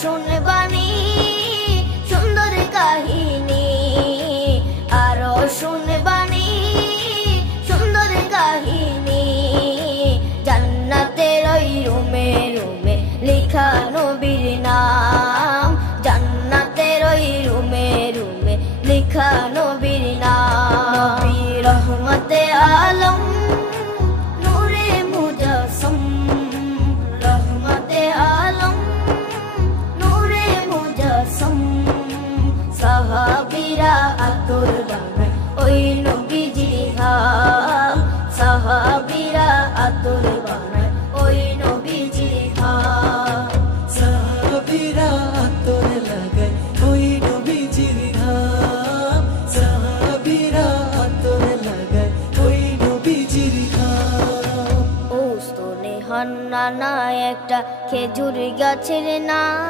শুনবানি সুন্দর কাহিনী, আরো শুনবানি সুন্দর কাহিনী। জান্নাতের ওই রুমে রুমে লেখা নবীর নাম, জান্নাতের ওই রুমে রুমে লেখা নবীর নাম। নবী রহমতে আলম নূরে মুজাসসম, রহমতে আলম নূরে মুজাসসম। সাহাবীরা আতর বানায় ওই নবীজির ঘাম, সাহাবীরা আতর বানায় ওই নবীজির ঘাম। সাহাবীরা আতর লাগায় ওই নবীজির ঘাম, সাহাবীরা আতর লাগায় ওই নবীজির ঘাম। ও স্তনে হান্নানা একটা খেজুর গাছের নাম।